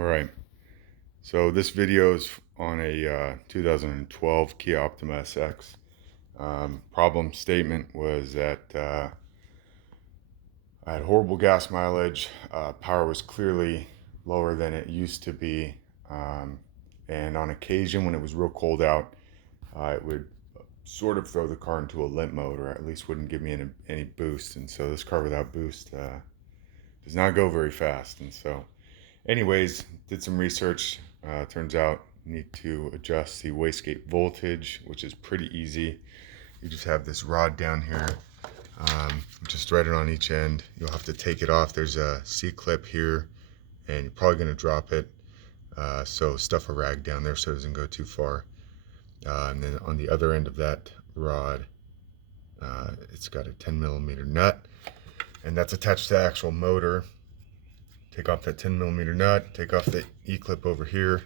All right, so this video is on a 2012 Kia Optima SX. Problem statement was that I had horrible gas mileage. Power was clearly lower than it used to be. And on occasion, when it was real cold out, it would sort of throw the car into a limp mode, or at least wouldn't give me any boost. And so this car without boost does not go very fast. And so anyways, did some research. Turns out you need to adjust the wastegate voltage, which is pretty easy. You just have this rod down here, just thread it on each end. You'll have to take it off. There's a C-clip here, and you're probably going to drop it. So stuff a rag down there so it doesn't go too far. And then on the other end of that rod, it's got a 10mm nut, and that's attached to the actual motor. Take off that 10mm nut, take off the E-clip over here,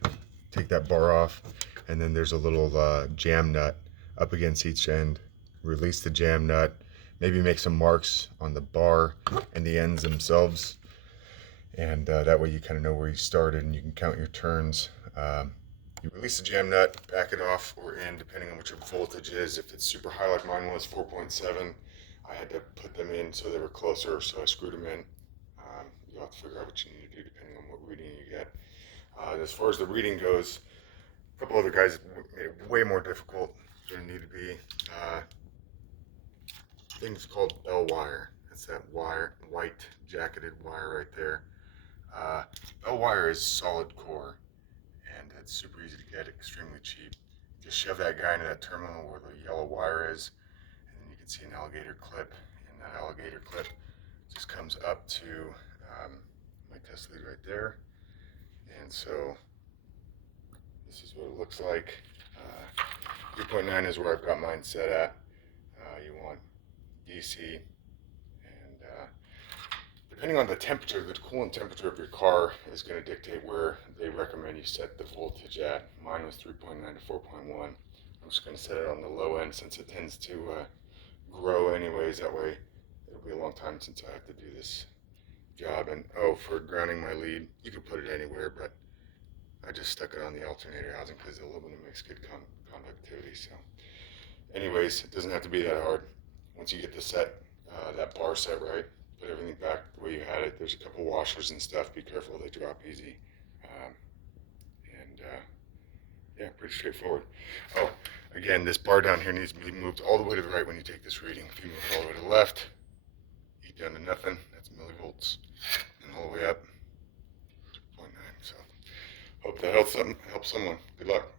take that bar off, and then there's a little jam nut up against each end. Release the jam nut, maybe make some marks on the bar and the ends themselves, and that way you kind of know where you started and you can count your turns. You release the jam nut, back it off or in, depending on what your voltage is. If it's super high like mine was, 4.7, I had to put them in so they were closer, so I screwed them in. You'll have to figure out what you need to do depending on what reading you get. As far as the reading goes, a couple other guys made it way more difficult than it needed to be. Thing's called bell wire. That's that wire, white jacketed wire right there. Bell wire is solid core, and it's super easy to get, extremely cheap. Just shove that guy into that terminal where the yellow wire is, and then you can see an alligator clip, and that alligator clip just comes up to my test lead right there. And so this is what it looks like. 3.9 is where I've got mine set at. You want DC, and depending on the temperature, the coolant temperature of your car is going to dictate where they recommend you set the voltage at. Mine was 3.9 to 4.1. I'm just going to set it on the low end since it tends to grow anyways. That way it'll be a long time since I have to do this job. And oh, for grounding my lead, you can put it anywhere, but I just stuck it on the alternator housing because the aluminum makes good conductivity. So anyways, it doesn't have to be that hard. Once you get the set, that bar set right, put everything back the way you had it. There's a couple washers and stuff. Be careful, they drop easy. Yeah, pretty straightforward. Oh, again, this bar down here needs to be moved all the way to the right when you take this reading. If you move all the way to the left, you get down to nothing. That's millivolts. And all the way up, 0.9. So hope that helps someone. Good luck.